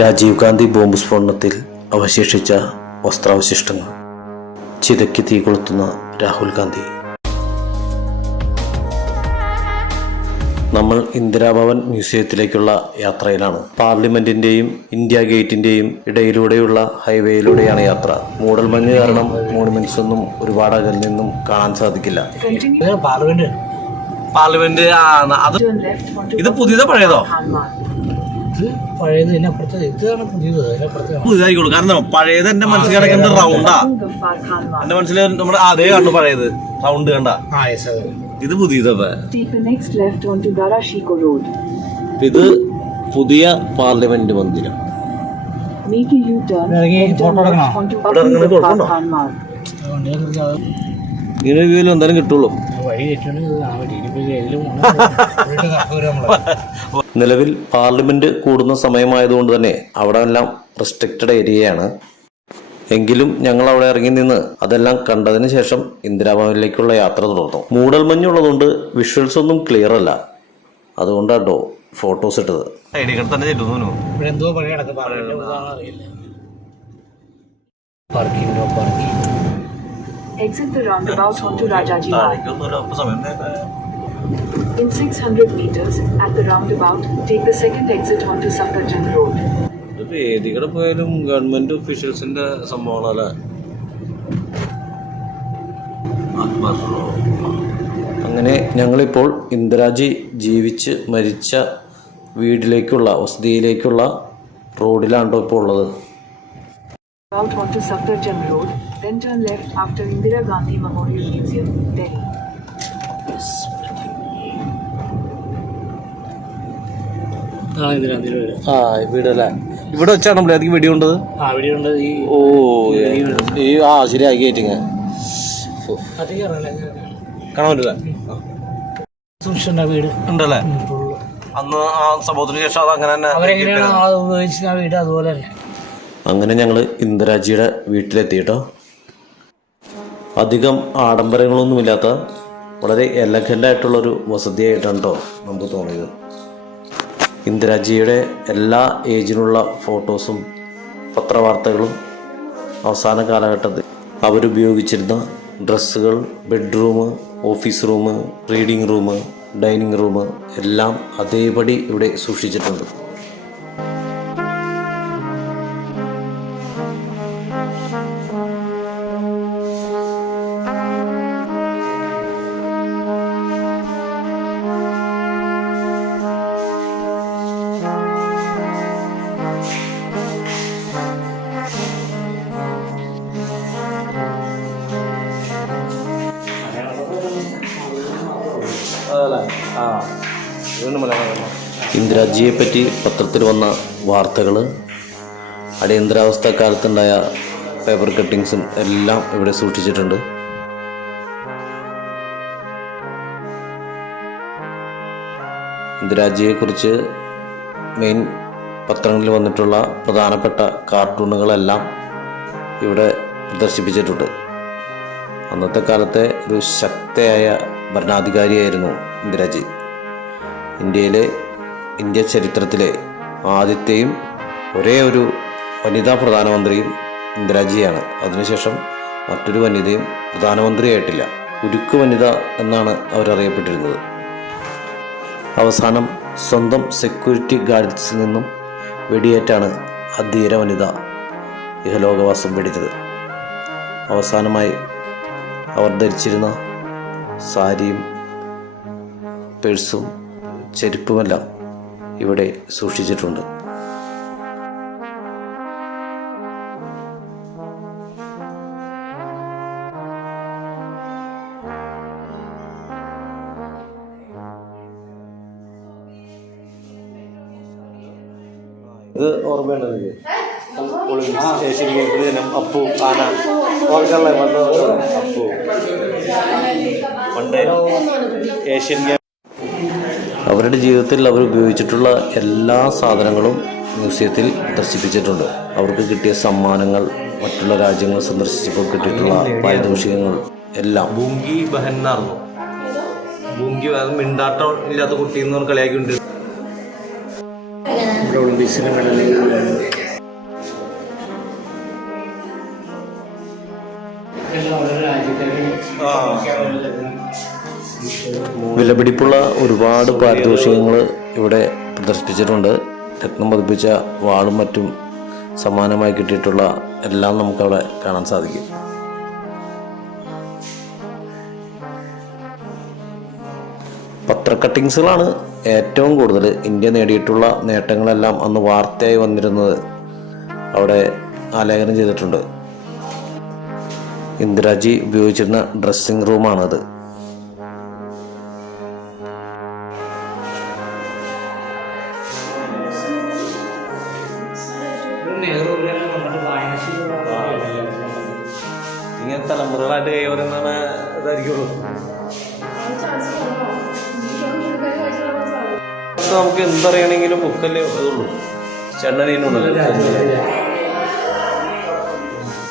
Rajeev Gandhi bomb സ്ഫോടനത്തിൽ അവശേഷിച്ച വസ്ത്രാവശിഷ്ടങ്ങൾ, ചിതയ്ക്ക് തീ കൊളുത്തുന്ന രാഹുൽ ഗാന്ധി. നമ്മൾ ഇന്ദിരാഭവൻ മ്യൂസിയത്തിലേക്കുള്ള യാത്രയിലാണ്. പാർലമെന്റിന്റെയും ഇന്ത്യ ഗേറ്റിന്റെയും ഇടയിലൂടെയുള്ള ഹൈവേയിലൂടെയാണ് യാത്ര. മൂടൽമഞ്ഞ് കാരണം മോണുമെന്റ്സ് ഒന്നും ഒരുപാട് അകലിൽ നിന്നും കാണാൻ സാധിക്കില്ല. പാർലമെന്റ് ഇത് പുതിയതോ പഴയതോ? പുതിയതായിക്കോളൂ. കാരണം പഴയത് എന്റെ മനസ്സിൽ കിടക്കുന്നത് റൗണ്ടാ. എന്റെ മനസ്സിൽ നമ്മുടെ അതേ കണ്ടു പഴയത് റൗണ്ട് കണ്ട. ഇത് പുതിയതപ്പ. ഇത് പുതിയ പാർലമെന്റ് മന്ദിരം. ഇങ്ങനെ വ്യൂവിൽ എന്തായാലും കിട്ടുള്ളൂ. നിലവിൽ പാർലമെന്റ് കൂടുന്ന സമയമായതുകൊണ്ട് തന്നെ അവിടെ എല്ലാം റെസ്ട്രിക്റ്റഡ് ഏരിയയാണ്. എങ്കിലും ഞങ്ങൾ അവിടെ ഇറങ്ങി നിന്ന് അതെല്ലാം കണ്ടതിന് ശേഷം ഇന്ദിരാഭവനിലേക്കുള്ള യാത്ര തുടർന്നു. മൂടൽമഞ്ഞുള്ളതുകൊണ്ട് വിഷ്വൽസ് ഒന്നും ക്ലിയർ അല്ല, അതുകൊണ്ടാട്ടോ ഫോട്ടോസ് ഇട്ടത്. Exit the roundabout onto Rajaji Line. In 600 meters at the roundabout, take the second exit onto Safdarjung Road. വേദികളെ പോയാലും ഗവൺമെന്റ് ഒഫീഷ്യൽസിന്റെ സംഭവങ്ങളല്ലേ. അങ്ങനെ ഞങ്ങളിപ്പോൾ ഇന്ദിരാജി ജീവിച്ച് മരിച്ച വീട്ടിലേക്കുള്ള വസതിയിലേക്കുള്ള റോഡിലാണോ ഇപ്പോൾ ഉള്ളത്. Out onto Safdarjung Road, then turn left after Indira Gandhi Memorial Museum, Delhi. വീടല്ലേ? ഇവിടെ വെച്ചാണ് നമ്മൾ ഏതൊക്കെ വെടിയുണ്ടത്? ഓ ഈ ശരിയാക്കി കയറ്റിങ്ങ കാണാൻ പറ്റില്ല. വീട് ഉണ്ടല്ലേ? അന്ന് ആ സംഭവത്തിന് ശേഷം അത് അങ്ങനെ തന്നെ വീട് അതുപോലെ തന്നെ. അങ്ങനെ ഞങ്ങൾ ഇന്ദിരാജിയുടെ വീട്ടിലെത്തിയിട്ടോ. അധികം ആഡംബരങ്ങളൊന്നുമില്ലാത്ത വളരെ എലഗൻ്റായിട്ടുള്ളൊരു വസതിയായിട്ടാണ് കേട്ടോ നമുക്ക് തോന്നിയത്. ഇന്ദിരാജിയുടെ എല്ലാ ഏജിനുള്ള ഫോട്ടോസും പത്രവാർത്തകളും അവസാന കാലഘട്ടത്തിൽ അവരുപയോഗിച്ചിരുന്ന ഡ്രസ്സുകൾ, bedroom, office room, reading room, dining room എല്ലാം അതേപടി ഇവിടെ സൂക്ഷിച്ചിട്ടുണ്ട്. ഇന്ദിരാജിയെ പറ്റി പത്രത്തിൽ വന്ന വാർത്തകൾ, അടിയന്തരാവസ്ഥ കാലത്തുണ്ടായ പേപ്പർ കട്ടിങ്സും എല്ലാം ഇവിടെ സൂക്ഷിച്ചിട്ടുണ്ട്. ഇന്ദിരാജിയെക്കുറിച്ച് മെയിൻ പത്രങ്ങളിൽ വന്നിട്ടുള്ള പ്രധാനപ്പെട്ട കാർട്ടൂണുകളെല്ലാം ഇവിടെ പ്രദർശിപ്പിച്ചിട്ടുണ്ട്. അന്നത്തെ കാലത്തെ ഒരു ശക്തയായ ഭരണാധികാരിയായിരുന്നു ഇന്ദിരാജി. ഇന്ത്യ ചരിത്രത്തിലെ ആദ്യത്തെയും ഒരേ ഒരു വനിതാ പ്രധാനമന്ത്രിയും ഇന്ദിരാജിയാണ്. അതിനുശേഷം മറ്റൊരു വനിതയും പ്രധാനമന്ത്രിയായിട്ടില്ല. ഉരുക്ക് വനിത എന്നാണ് അവരറിയപ്പെട്ടിരുന്നത്. അവസാനം സ്വന്തം സെക്യൂരിറ്റി ഗാർഡ്സിൽ നിന്നും വെടിയേറ്റാണ് ആ ധീര വനിത ഇഹലോകവാസം വെടിഞ്ഞത്. അവസാനമായി അവർ ധരിച്ചിരുന്ന സാരിയും പേഴ്സും ചെരുപ്പുമെല്ലാം ഇവിടെ സൂക്ഷിച്ചിട്ടുണ്ട്. ഇത് ഓർമ്മയുണ്ടോ? ഏഷ്യൻ ഗെയിംസിൽ അപ്പു ആന ഓർക്കല്ലേ? അപ്പു പണ്ട് ഏഷ്യൻ ഗെയിം. അവരുടെ ജീവിതത്തിൽ അവർ ഉപയോഗിച്ചിട്ടുള്ള എല്ലാ സാധനങ്ങളും മ്യൂസിയത്തിൽ പ്രദർശിപ്പിച്ചിട്ടുണ്ട്. അവർക്ക് കിട്ടിയ സമ്മാനങ്ങൾ, മറ്റുള്ള രാജ്യങ്ങൾ സന്ദർശിച്ചപ്പോൾ കിട്ടിയിട്ടുള്ള പാരിതോഷികങ്ങൾ എല്ലാം ബൂങ്കി ബഹന്നായിരുന്നു. ബൂങ്കി അത് മിണ്ടാട്ടം ഇല്ലാത്ത കുട്ടി എന്ന് പറഞ്ഞ് കളിയാക്കിണ്ട്. ഒളിമ്പിക്സിന് മെഡൽ വിലപിടിപ്പുള്ള ഒരുപാട് പാരിതോഷികങ്ങൾ ഇവിടെ പ്രദർശിപ്പിച്ചിട്ടുണ്ട്. രത്നം പതിപ്പിച്ച വാളും മറ്റും സമ്മാനമായി കിട്ടിയിട്ടുള്ള എല്ലാം നമുക്കവിടെ കാണാൻ സാധിക്കും. പത്ര കട്ടിങ്സുകളാണ് ഏറ്റവും കൂടുതൽ. ഇന്ത്യ നേടിയിട്ടുള്ള നേട്ടങ്ങളെല്ലാം അന്ന് വാർത്തയായി വന്നിരുന്നത് അവിടെ ആലേഖനം ചെയ്തിട്ടുണ്ട്. ഇന്ദിരാജി ഉപയോഗിച്ചിരുന്ന ഡ്രസ്സിംഗ് റൂമാണത്. ഇങ്ങനെ തലമുറകളായിട്ട് കൈവരുന്ന ഇതായിരിക്കുള്ളൂ. നമുക്ക് എന്തറിയണമെങ്കിലും ബുക്കല്ലേ അതുള്ളൂ. ചെണ്ണനുണ്ടല്ലോ.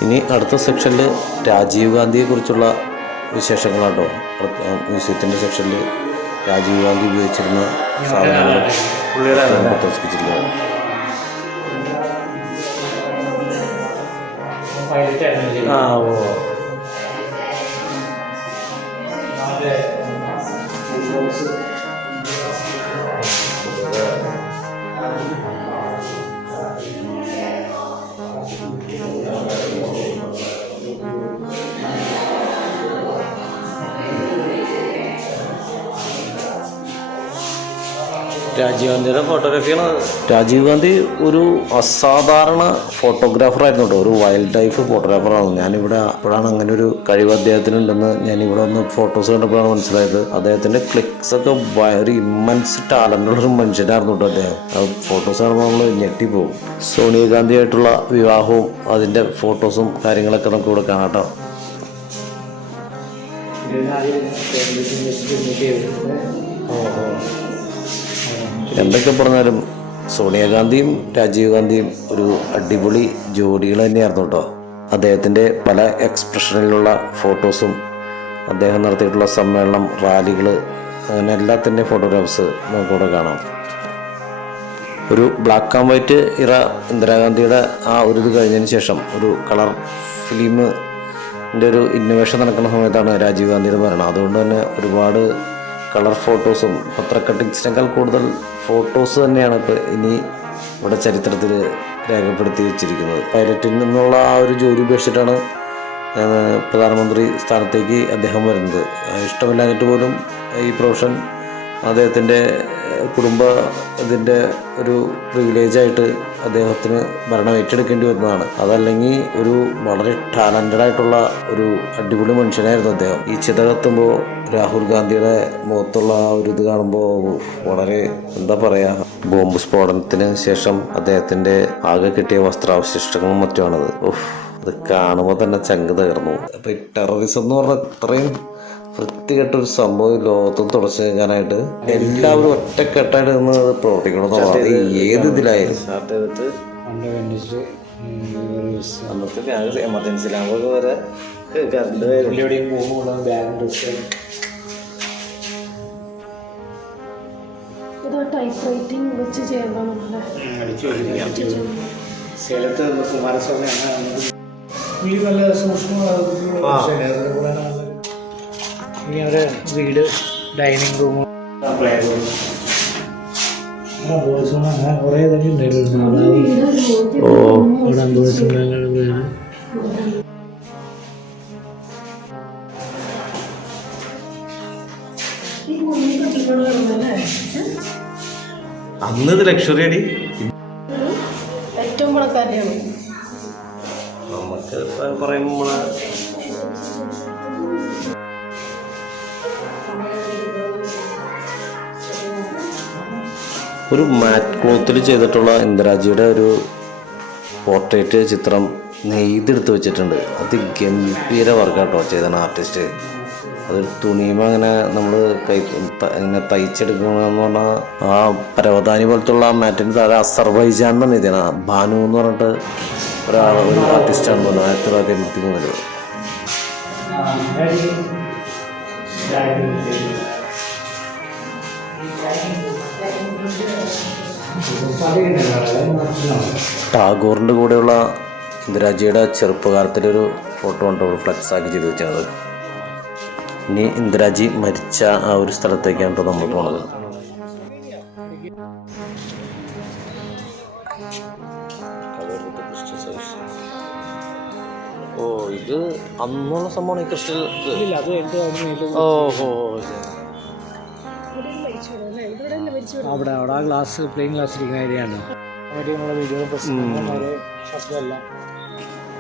ഇനി അടുത്ത സെക്ഷനിൽ രാജീവ് ഗാന്ധിയെ കുറിച്ചുള്ള വിശേഷങ്ങളാട്ടോ. മ്യൂസിയത്തിൻ്റെ സെക്ഷനിൽ രാജീവ് ഗാന്ധി ഉപയോഗിച്ചിരുന്ന സാധനങ്ങൾ പ്രദർശിപ്പിച്ചിരിക്കുന്നത്. രാജീവ് ഗാന്ധിയുടെ ഫോട്ടോഗ്രാഫിയാണ്. രാജീവ് ഗാന്ധി ഒരു അസാധാരണ ഫോട്ടോഗ്രാഫറായിരുന്നു കേട്ടോ. ഒരു വൈൽഡ് ലൈഫ് ഫോട്ടോഗ്രാഫറാണ്. ഞാനിവിടെ അപ്പോഴാണ് അങ്ങനെ ഒരു കഴിവ് അദ്ദേഹത്തിനുണ്ടെന്ന് ഞാനിവിടെ ഒന്ന് ഫോട്ടോസ് കണ്ടപ്പോഴാണ് മനസ്സിലായത്. അദ്ദേഹത്തിൻ്റെ ക്ലിക്സ് ഒക്കെ ഒരു ഇമ്മൻസ് ടാലൻ്റുള്ളൊരു മനുഷ്യനായിരുന്നു കേട്ടോ അദ്ദേഹം. ആ ഫോട്ടോസ് കാണുമ്പോൾ നമ്മൾ ഞെട്ടിപ്പോകും. സോണിയാഗാന്ധിയായിട്ടുള്ള വിവാഹവും അതിൻ്റെ ഫോട്ടോസും കാര്യങ്ങളൊക്കെ നമുക്ക് ഇവിടെ കാണാം കേട്ടോ. എന്തൊക്കെ പറഞ്ഞാലും സോണിയാഗാന്ധിയും രാജീവ് ഗാന്ധിയും ഒരു അടിപൊളി ജോഡികൾ തന്നെയായിരുന്നു കേട്ടോ. അദ്ദേഹത്തിൻ്റെ പല എക്സ്പ്രഷനിലുള്ള ഫോട്ടോസും അദ്ദേഹം നടത്തിയിട്ടുള്ള സമ്മേളനം, റാലികൾ, അങ്ങനെ എല്ലാത്തിൻ്റെ ഫോട്ടോഗ്രാഫ്സ് നമുക്കിവിടെ കാണാം. ഒരു ബ്ലാക്ക് ആൻഡ് വൈറ്റ് ഇറ ഇന്ദിരാഗാന്ധിയുടെ ആ ഒരു ഇത് കഴിഞ്ഞതിന് ശേഷം ഒരു കളർ ഫിലിമിൻ്റെ ഒരു ഇന്നോവേഷൻ നടക്കുന്ന സമയത്താണ് രാജീവ് ഗാന്ധിയുടെ മരണം. അതുകൊണ്ട് തന്നെ ഒരുപാട് കളർ ഫോട്ടോസും പത്ര കട്ടിങ്സിനേക്കാൾ കൂടുതൽ ഫോട്ടോസ് തന്നെയാണ് ഇപ്പോൾ ഇനി ഇവിടെ ചരിത്രത്തിൽ രേഖപ്പെടുത്തി വെച്ചിരിക്കുന്നത്. പൈലറ്റിൽ നിന്നുള്ള ആ ഒരു ജോലി ഉപേക്ഷിച്ചിട്ടാണ് പ്രധാനമന്ത്രി സ്ഥാനത്തേക്ക് അദ്ദേഹം വരുന്നത്. ഇഷ്ടമില്ലാഞ്ഞിട്ട് പോലും ഈ പ്രൊഫഷൻ അദ്ദേഹത്തിൻ്റെ കുടുംബ ഇതിൻ്റെ ഒരു പ്രിവിലേജായിട്ട് അദ്ദേഹത്തിന് ഭരണം ഏറ്റെടുക്കേണ്ടി വരുന്നതാണ്. അതല്ലെങ്കിൽ ഒരു വളരെ ടാലൻറ്റഡ് ആയിട്ടുള്ള ഒരു അടിപൊളി മനുഷ്യനായിരുന്നു അദ്ദേഹം. ഈ ചിത കത്തുമ്പോൾ രാഹുൽ ഗാന്ധിയുടെ മുഖത്തുള്ള ആ ഒരു ഇത് കാണുമ്പോൾ വളരെ എന്താ പറയുക, ബോംബ് സ്ഫോടനത്തിന് ശേഷം അദ്ദേഹത്തിൻ്റെ ആകെ കിട്ടിയ വസ്ത്രാവശിഷ്ടങ്ങളും മറ്റുമാണത്. അത് കാണുമ്പോൾ തന്നെ ചങ്ക് തകർന്നു. അപ്പോൾ ഈ ടെററിസം എന്ന് പറഞ്ഞാൽ ഇത്രയും വൃത്തികെട്ടൊരു സംഭവം ലോകത്തും തുടച്ചു കഴിഞ്ഞാനായിട്ട് എല്ലാവരും ഒറ്റക്കെട്ടായിട്ട് നിന്ന് പ്രവർത്തിക്കണമെന്നുള്ളത് ഏത് ഇതിലായാലും. അന്നത്തെ എമർജൻസി ലാമ്പൊക്കെ വരെ കറണ്ട് ടൈപ്പ് വെച്ച് ചെയ്യണമെന്നല്ലേ സേലത്ത് കുമാരസ്വാമിയാണ് ഈ നല്ല സൂക്ഷ്മ. ഇനി അവരെ വീട്, dining room, play room, boys room, അങ്ങനെ കുറേ ഇതൊക്കെ ഉണ്ടായിരുന്നു. അവിടെ ബോയ്സ് ഉണ്ടായിരുന്നു. അന്ന് ഇത് ലക്ഷറി അടി. ഏറ്റവും പണക്കാരിയാണ് നമുക്ക് പറയുമ്പോൾ ഒരു മാറ്റ് ക്ലോത്തിൽ ചെയ്തിട്ടുള്ള ഇന്ദിരാജിയുടെ ഒരു പോർട്രേറ്റ് ചിത്രം നെയ്തെടുത്ത് വെച്ചിട്ടുണ്ട്. അതിഗംഭീര വർക്കാട്ടോ ചെയ്താണ് ആർട്ടിസ്റ്റ്. അതൊരു തുണിയുമ്പോൾ അങ്ങനെ നമ്മൾ ഇങ്ങനെ തയ്ച്ചെടുക്കണമെന്ന് പറഞ്ഞാൽ ആ പരവതാനി പോലത്തുള്ള ആ മാറ്റിന് താഴെ അസർബൈജാൻ എന്ന് എഴുതിയാണ്. ഭാനു എന്ന് പറഞ്ഞിട്ട് ഒരു ആർട്ടിസ്റ്റാണെന്ന് പറഞ്ഞു 1983. ടാഗോറിൻ്റെ കൂടെയുള്ള ഇന്ദിരാജിയുടെ ചെറുപ്പകാലത്തിൻ്റെ ഒരു ഫോട്ടോ ഉണ്ട് അവിടെ ഫ്ലെക്സ് ആക്കി ചെയ്ത് വെച്ചത്. ഇനി ഇന്ദിരാജി മരിച്ച ആ ഒരു സ്ഥലത്തേക്കാണ് ഇപ്പോൾ നമ്മൾ പോണത്. ഓ ഇത് അന്നുള്ള സംഭവമാണ് ഈ ക്രിസ്റ്റൽ. ഓഹോ അവിടെ ആ ഗ്ലാസ് പ്ലെയിൻ ഗ്ലാസ് ഇരിക്കുന്ന ഏരിയയാണ്.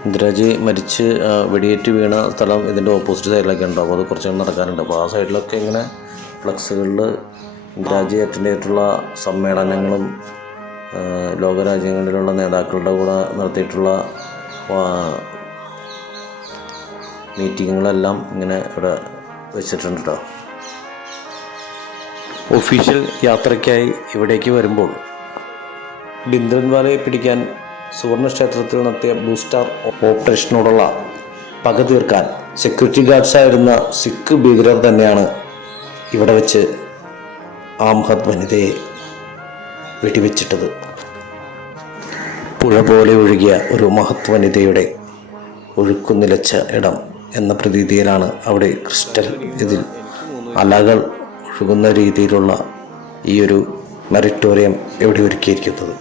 ഇന്ദിരാജി മരിച്ച് വെടിയേറ്റ് വീണ സ്ഥലം ഇതിൻ്റെ ഓപ്പോസിറ്റ് സൈഡിലൊക്കെ ഉണ്ട്. അപ്പോൾ അത് കുറച്ച് നടക്കാനുണ്ട്. അപ്പോൾ ആ സൈഡിലൊക്കെ ഇങ്ങനെ ഫ്ലക്സുകളിൽ ഇന്ദിരാജി അറ്റൻഡ് ചെയ്തിട്ടുള്ള സമ്മേളനങ്ങളും ലോകരാജ്യങ്ങളിലുള്ള നേതാക്കളുടെ കൂടെ നടത്തിയിട്ടുള്ള മീറ്റിങ്ങുകളെല്ലാം ഇങ്ങനെ ഇവിടെ വെച്ചിട്ടുണ്ട് കേട്ടോ. ഒഫീഷ്യൽ യാത്രയ്ക്കായി ഇവിടേക്ക് വരുമ്പോൾ ഭിന്ദ്രൻവാലയെ പിടിക്കാൻ സുവർണ ക്ഷേത്രത്തിൽ നടത്തിയ ബ്ലൂ സ്റ്റാർ ഓപ്പറേഷനോടുള്ള പക തീർക്കാൻ സെക്യൂരിറ്റി ഗാർഡ്സായിരുന്ന സിഖ് ഭീകരർ തന്നെയാണ് ഇവിടെ വെച്ച് ആ മഹത് വനിതയെ വെടിവെച്ചിട്ടത്. പുഴ പോലെ ഒഴുകിയ ഒരു മഹത് വനിതയുടെ ഒഴുക്കുനിലച്ച ഇടം എന്ന പ്രതീതിയിലാണ് അവിടെ ക്രിസ്റ്റൽ ഇതിൽ അലകൾ ഒഴുകുന്ന രീതിയിലുള്ള ഈ ഒരു മെറിറ്റോറിയം ഇവിടെ ഒരുക്കിയിരിക്കുന്നത്.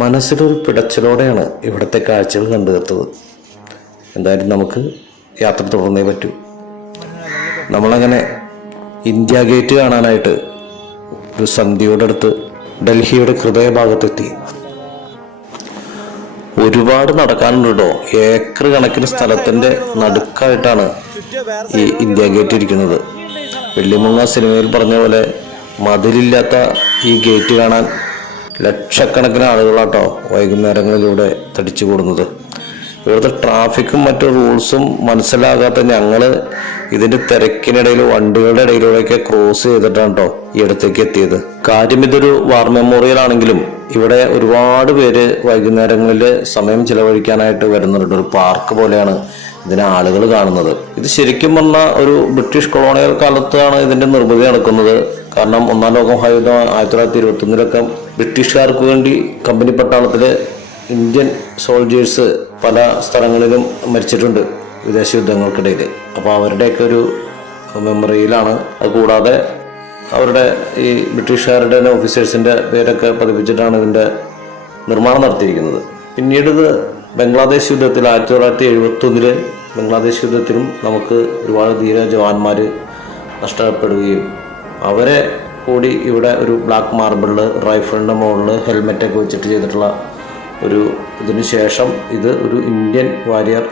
മനസ്സിലൊരു പിടച്ചിലോടെയാണ് ഇവിടുത്തെ കാഴ്ചകൾ കണ്ടു തീർത്തത്. എന്തായാലും നമുക്ക് യാത്ര തുടർന്നേ പറ്റൂ. നമ്മളങ്ങനെ ഇന്ത്യ ഗേറ്റ് കാണാനായിട്ട് ഒരു സന്ധ്യയുടെ അടുത്ത് ഡൽഹിയുടെ ഹൃദയഭാഗത്തെത്തി. ഒരുപാട് നടക്കാനുണ്ട് കേട്ടോ. ഏക്കർ കണക്കിന് സ്ഥലത്തിൻ്റെ നടുക്കായിട്ടാണ് ഈ ഇന്ത്യ ഗേറ്റ് ഇരിക്കുന്നത്. വെള്ളിമുങ്ങ സിനിമയിൽ പറഞ്ഞ പോലെ മതിലില്ലാത്ത ഈ ഗേറ്റ് കാണാൻ ലക്ഷക്കണക്കിന് ആളുകളാട്ടോ വൈകുന്നേരങ്ങളിലൂടെ തടിച്ചു കൂടുന്നത്. ഇവിടുത്തെ ട്രാഫിക്കും മറ്റു റൂൾസും മനസ്സിലാകാത്ത ഞങ്ങൾ ഇതിൻ്റെ തിരക്കിനിടയിൽ വണ്ടികളുടെ ഇടയിലൂടെയൊക്കെ ക്രോസ് ചെയ്തിട്ടാണ് കേട്ടോ ഈ ഇടത്തേക്ക് എത്തിയത്. കാര്യം ഇതൊരു വാർ മെമ്മോറിയൽ ആണെങ്കിലും ഇവിടെ ഒരുപാട് പേര് വൈകുന്നേരങ്ങളിൽ സമയം ചിലവഴിക്കാനായിട്ട് വരുന്നുണ്ട്. ഒരു പാർക്ക് പോലെയാണ് ഇതിനെ ആളുകൾ കാണുന്നത്. ഇത് ശരിക്കും പറഞ്ഞാൽ ഒരു ബ്രിട്ടീഷ് കൊളോണിയൽ കാലത്താണ് ഇതിൻ്റെ നിർമ്മിതി നടക്കുന്നത്. കാരണം ഒന്നാം ലോക മഹായുദ്ധം 1921 ബ്രിട്ടീഷുകാർക്ക് വേണ്ടി കമ്പനി പട്ടാളത്തിൽ ഇന്ത്യൻ സോൾജേഴ്സ് പല സ്ഥലങ്ങളിലും മരിച്ചിട്ടുണ്ട് വിദേശ യുദ്ധങ്ങൾക്കിടയിൽ. അപ്പോൾ അവരുടെയൊക്കെ ഒരു മെമ്മറിയിലാണ്. അതുകൂടാതെ അവരുടെ ഈ ബ്രിട്ടീഷുകാരുടെ തന്നെ ഓഫീസേഴ്സിൻ്റെ പേരൊക്കെ പതിപ്പിച്ചിട്ടാണ് ഇതിൻ്റെ നിർമ്മാണം നടത്തിയിരിക്കുന്നത്. പിന്നീട് ഇത് ബംഗ്ലാദേശ് യുദ്ധത്തിൽ 1971 ബംഗ്ലാദേശ് യുദ്ധത്തിലും നമുക്ക് ഒരുപാട് ധീര ജവാന്മാർ നഷ്ടപ്പെടുകയും അവരെ കൂടി ഇവിടെ ഒരു ബ്ലാക്ക് മാർബിളിൽ റൈഫിളിൻ്റെ മുകളിൽ ഹെൽമെറ്റൊക്കെ വെച്ചിട്ട് ചെയ്തിട്ടുള്ള ഒരു ഇതിന് ശേഷം ഇത് ഒരു ഇന്ത്യൻ വാരിയർ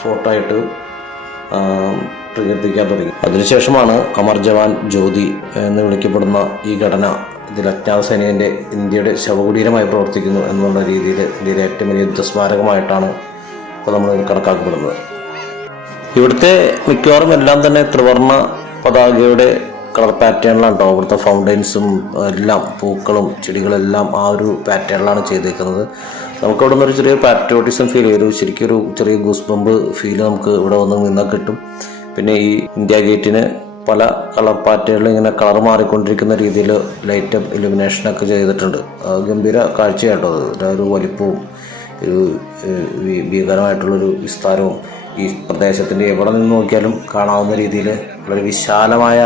ഫോർട്ടായിട്ട് പ്രകീർത്തിക്കാൻ തുടങ്ങി. അതിനുശേഷമാണ് അമർ ജവാൻ ജ്യോതി എന്ന് വിളിക്കപ്പെടുന്ന ഈ ഘടന ഇതിൽ അജ്ഞാത സൈനികൻ്റെ ഇന്ത്യയുടെ ശവകുടീരമായി പ്രവർത്തിക്കുന്നു എന്നുള്ള രീതിയിൽ ഇന്ത്യയിലെ ഏറ്റവും വലിയ യുദ്ധസ്മാരകമായിട്ടാണ് ഇപ്പോൾ നമ്മൾ കണക്കാക്കപ്പെടുന്നത്. ഇവിടുത്തെ മിക്കവാറും എല്ലാം തന്നെ ത്രിവർണ്ണ പതാകയുടെ കളർ പാറ്റേണിലാണ് കേട്ടോ. ഇവിടുത്തെ ഫൗണ്ടൈൻസും എല്ലാം പൂക്കളും ചെടികളെല്ലാം ആ ഒരു പാറ്റേണിലാണ് ചെയ്തേക്കുന്നത്. നമുക്ക് ഇവിടെ നിന്നൊരു ചെറിയ പാട്രിയോട്ടിസം ഫീൽ ചെയ്തു. ശരിക്കും ഒരു ചെറിയ ഗൂസ് ബമ്പ് ഫീൽ നമുക്ക് ഇവിടെ വന്ന് നിന്നാൽ കിട്ടും. പിന്നെ ഈ ഇന്ത്യ ഗേറ്റിന് പല കളർ പാറ്റേണിൽ ഇങ്ങനെ കളർ മാറിക്കൊണ്ടിരിക്കുന്ന രീതിയിൽ ലൈറ്റ് ഇലുമിനേഷനൊക്കെ ചെയ്തിട്ടുണ്ട്. ഗംഭീര കാഴ്ചയായിട്ടോ അത്. ഒരു വലിപ്പവും ഒരു ഭീകരമായിട്ടുള്ളൊരു വിസ്താരവും ഈ പ്രദേശത്തിൻ്റെ എവിടെ നിന്ന് നോക്കിയാലും കാണാവുന്ന രീതിയിൽ വളരെ വിശാലമായ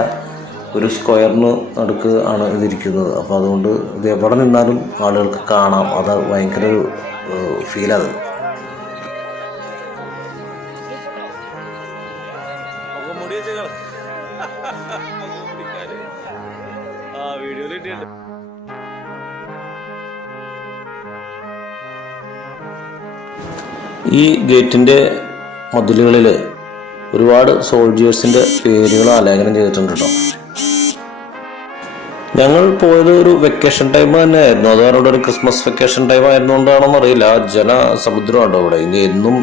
ഒരു സ്ക്വയറിന് നടുക്ക് ആണ് ഇതിരിക്കുന്നത്. അപ്പോൾ അതുകൊണ്ട് ഇത് എവിടെ നിന്നാലും ആളുകൾക്ക് കാണാം. അത് ഭയങ്കര ഒരു ഫീലത്. ഈ ഗേറ്റിൻ്റെ മതിലുകളിൽ ഒരുപാട് സോൾജേഴ്സിൻ്റെ പേരുകൾ ആലേഖനം ചെയ്തിട്ടുണ്ട് കേട്ടോ. ഞങ്ങൾ പോയത് ഒരു വെക്കേഷൻ ടൈം തന്നെയായിരുന്നു. അത് അവരുടെ ഒരു ക്രിസ്മസ് വെക്കേഷൻ ടൈം ആയിരുന്നുകൊണ്ടാണോന്ന് അറിയില്ല. ജലസമുദ്രമുണ്ടോ ഇവിടെ.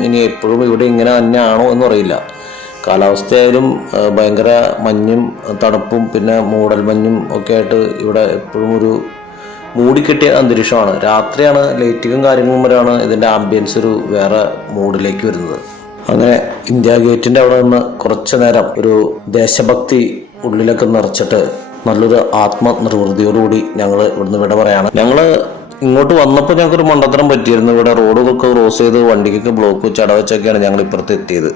ഇനി എപ്പോഴും ഇവിടെ ഇങ്ങനെ തന്നെയാണോ എന്നറിയില്ല. കാലാവസ്ഥയായാലും ഭയങ്കര മഞ്ഞും തണുപ്പും പിന്നെ മൂടൽ മഞ്ഞും ഒക്കെ ആയിട്ട് ഇവിടെ എപ്പോഴും ഒരു മൂടിക്കെട്ടിയ അന്തരീക്ഷമാണ്. രാത്രിയാണ് ലൈറ്റിങ്ങും കാര്യങ്ങളും വരെയാണ് ഇതിൻ്റെ ആംബിയൻസ് ഒരു വേറെ മൂഡിലേക്ക് വരുന്നത്. അങ്ങനെ ഇന്ത്യ ഗേറ്റിൻ്റെ അവിടെ നിന്ന് കുറച്ച് നേരം ഒരു ദേശഭക്തി ഉള്ളിലൊക്കെ നിറച്ചിട്ട് നല്ലൊരു ആത്മനിർവൃതിയോടുകൂടി ഞങ്ങൾ ഇവിടുന്ന് വിട പറയാണ്. ഞങ്ങൾ ഇങ്ങോട്ട് വന്നപ്പോൾ ഞങ്ങൾക്കൊരു മണ്ടത്തരം പറ്റിയിരുന്നു. ഇവിടെ റോഡൊക്കെ ക്രോസ് ചെയ്ത് വണ്ടിക്കൊക്കെ ബ്ലോക്ക് വെച്ച് അടവച്ചൊക്കെയാണ് ഞങ്ങൾ ഇപ്പുറത്ത് എത്തിയത്.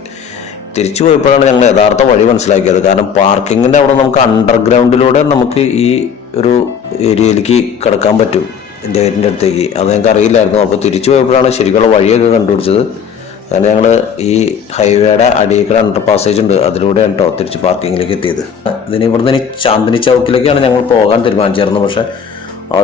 തിരിച്ചു പോയപ്പോഴാണ് ഞങ്ങൾ യഥാർത്ഥ വഴി മനസ്സിലാക്കിയത്. കാരണം പാർക്കിങ്ങിൻ്റെ അവിടെ നമുക്ക് അണ്ടർഗ്രൗണ്ടിലൂടെ നമുക്ക് ഈ ഒരു ഏരിയയിലേക്ക് കിടക്കാൻ പറ്റും, ഇന്ത്യ ഗേറ്റിൻ്റെ അടുത്തേക്ക്. അത് ഞങ്ങൾക്ക് അറിയില്ലായിരുന്നു. അപ്പോൾ തിരിച്ചു പോയപ്പോഴാണ് ശരിക്കുള്ള വഴിയൊക്കെ കണ്ടുപിടിച്ചത്. അങ്ങനെ ഞങ്ങൾ ഈ ഹൈവേയുടെ അടിയിൽക്കൂടെ അണ്ടർ പാസേജ് ഉണ്ട്, അതിലൂടെയാണ് കേട്ടോ തിരിച്ച് പാർക്കിങ്ങിലേക്ക് എത്തിയത്. ഇവിടുന്ന് ചാന്ദിനി ചൗക്കിലേക്കാണ് ഞങ്ങൾ പോകാൻ തീരുമാനിച്ചിരുന്നത്. പക്ഷേ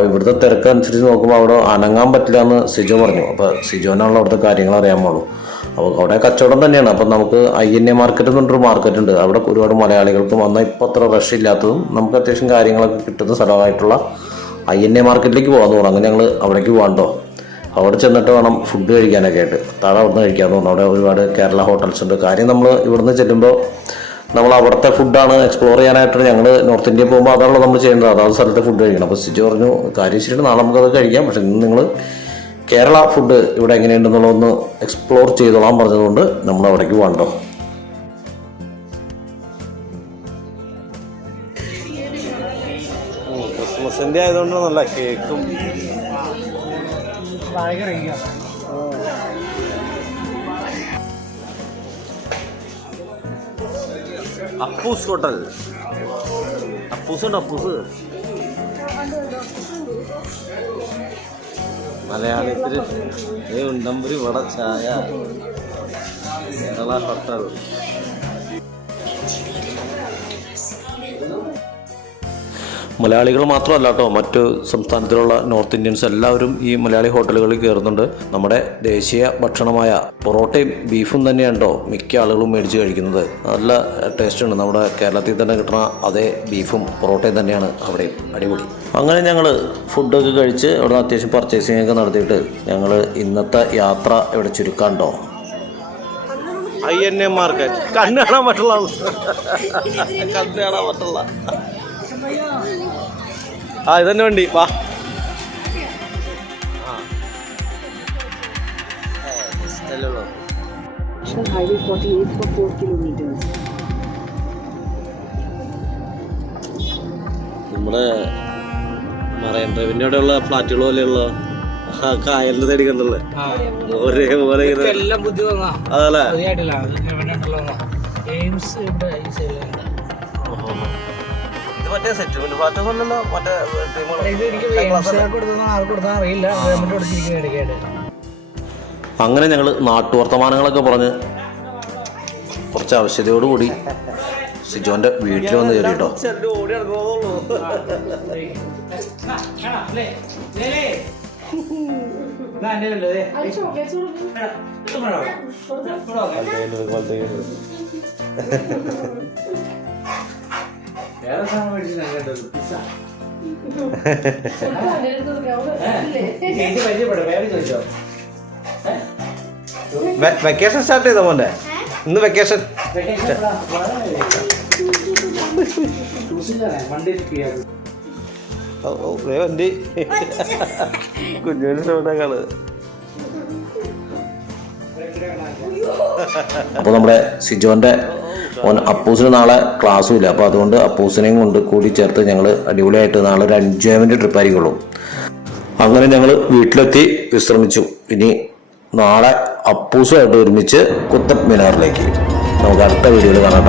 ഇവിടുത്തെ തിരക്ക് അനുസരിച്ച് നോക്കുമ്പോൾ അവിടെ അനങ്ങാൻ പറ്റില്ല എന്ന് സിജോ പറഞ്ഞു. അപ്പോൾ സിജോനാണല്ലോ അവിടുത്തെ കാര്യങ്ങൾ അറിയാൻ പാടുള്ളൂ. അപ്പോൾ അവിടെ കച്ചവടം തന്നെയാണ്. അപ്പം നമുക്ക് INA മാർക്കറ്റ് എന്ന് പറഞ്ഞൊരു മാർക്കറ്റ് ഉണ്ട്. അവിടെ ഒരുപാട് മലയാളികൾക്ക് വന്നാൽ ഇപ്പോൾ അത്ര റഷ് ഇല്ലാത്തതും നമുക്ക് അത്യാവശ്യം കാര്യങ്ങളൊക്കെ കിട്ടുന്ന സ്ഥലമായിട്ടുള്ള INA മാർക്കറ്റിലേക്ക് പോകാമെന്ന് പറഞ്ഞു. അങ്ങനെ ഞങ്ങൾ അവിടേക്ക് പോകാണ്ടോ. അവിടെ ചെന്നിട്ട് വേണം ഫുഡ് കഴിക്കാനൊക്കെ ആയിട്ട്. താഴെ അവിടുന്ന് കഴിക്കാമെന്ന് പറഞ്ഞു. അവിടെ ഒരുപാട് കേരള ഹോട്ടൽസ് ഉണ്ട്. കാര്യം നമ്മൾ ഇവിടുന്ന് ചെല്ലുമ്പോൾ നമ്മൾ അവിടുത്തെ ഫുഡാണ് എക്സ്പ്ലോർ ചെയ്യാനായിട്ട് ഞങ്ങൾ നോർത്ത് ഇന്ത്യയിൽ പോകുമ്പോൾ അതാണല്ലോ നമ്മൾ ചെയ്യേണ്ടത്. അതാത് സ്ഥലത്തെ ഫുഡ് കഴിക്കണം. അപ്പോൾ സിജു പറഞ്ഞു കാര്യം ശരിയാണ്, നാളെ നമുക്കത് കഴിക്കാം, പക്ഷെ ഇന്ന് നിങ്ങൾ കേരള ഫുഡ് ഇവിടെ എങ്ങനെയുണ്ടെന്നുള്ളതൊന്ന് എക്സ്പ്ലോർ ചെയ്തോളാൻ പറഞ്ഞതുകൊണ്ട് നമ്മൾ അവിടേക്ക് പോകണ്ടോ. ക്രിസ്മസിൻ്റെ ആയതുകൊണ്ട് നല്ല കേക്കും അപ്പൂസ് ഹോട്ടൽ. അപ്പൂസ് ഉണ്ട്, അപ്പൂസ്. മലയാളത്തിൽ ഉണ്ടമ്പുരി വട ചായ കേരള ഹോട്ടൽ. മലയാളികൾ മാത്രമല്ല കേട്ടോ, മറ്റ് സംസ്ഥാനത്തിലുള്ള നോർത്ത് ഇന്ത്യൻസ് എല്ലാവരും ഈ മലയാളി ഹോട്ടലുകളിൽ കയറുന്നുണ്ട്. നമ്മുടെ ദേശീയ ഭക്ഷണമായ പൊറോട്ടയും ബീഫും തന്നെയാണ് കേട്ടോ മിക്ക ആളുകളും മേടിച്ച് കഴിക്കുന്നത്. നല്ല ടേസ്റ്റ് ഉണ്ട്. നമ്മുടെ കേരളത്തിൽ തന്നെ കിട്ടുന്ന അതേ ബീഫും പൊറോട്ടയും തന്നെയാണ് അവിടെയും അടിപൊളി. അങ്ങനെ ഞങ്ങൾ ഫുഡൊക്കെ കഴിച്ച് അവിടെ അത്യാവശ്യം പർച്ചേസിംഗ് ഒക്കെ നടത്തിയിട്ട് ഞങ്ങൾ ഇന്നത്തെ യാത്ര ഇവിടെ ചുരുക്കാണ്ടോ. INA മാർക്കറ്റ് കണ്ണ് കാണാൻ പറ്റുള്ള കണ്ണ് കാണാൻ പറ്റുള്ള ഇതന്നെ വണ്ടി വാ. Highway 48 for 4 kilometers. നമ്മുടെ മറൈൻ ഡ്രൈവിൻ്റെ അവിടെയുള്ള ഫ്ലാറ്റുകൾ പോലെയുള്ള കായലിന്റെ തേടി കണ്ടല്ലേ ഒരേപോലെ എല്ലാം ബുദ്ധി വന്നാ അതല്ലേ. മറ്റേ സെറ്റിൽമെന്റ് ഫ്ലാറ്റ് ഒന്നല്ലോ, മറ്റേ അറിയില്ല. അങ്ങനെ ഞങ്ങൾ നാട്ടുവർത്തമാനങ്ങളൊക്കെ പറഞ്ഞ് കുറച്ച് ആവശ്യതയോടുകൂടി സിജോന്റെ വീട്ടിൽ വന്ന് കയറി കേട്ടോ. ഓടി നടക്കുന്നോളൂ. വെക്കേഷൻ സ്റ്റാർട്ട് ചെയ്തോ മോന്റെ? ഇന്ന് വെക്കേഷൻ വണ്ടി കുഞ്ഞുവിന് ഇഷ്ടപ്പെട്ടാണ്. അപ്പോൾ നമ്മുടെ സിജോന്റെ അപ്പൂസിന് നാളെ ക്ലാസ്സും ഇല്ല. അപ്പോൾ അതുകൊണ്ട് അപ്പൂസിനെയും കൊണ്ട് കൂടി ചേർത്ത് ഞങ്ങൾ അടിപൊളിയായിട്ട് നാളെ ഒരു എൻജോയ്മെന്റ് ട്രിപ്പ് ആയിരിക്കുള്ളൂ. അങ്ങനെ ഞങ്ങൾ വീട്ടിലെത്തി വിശ്രമിച്ചു. ഇനി നാളെ അപ്പൂസുമായിട്ട് ഒരുമിച്ച് കുത്തബ് മിനാറിലേക്ക് നമുക്ക് അടുത്ത വീഡിയോയിൽ കാണാം.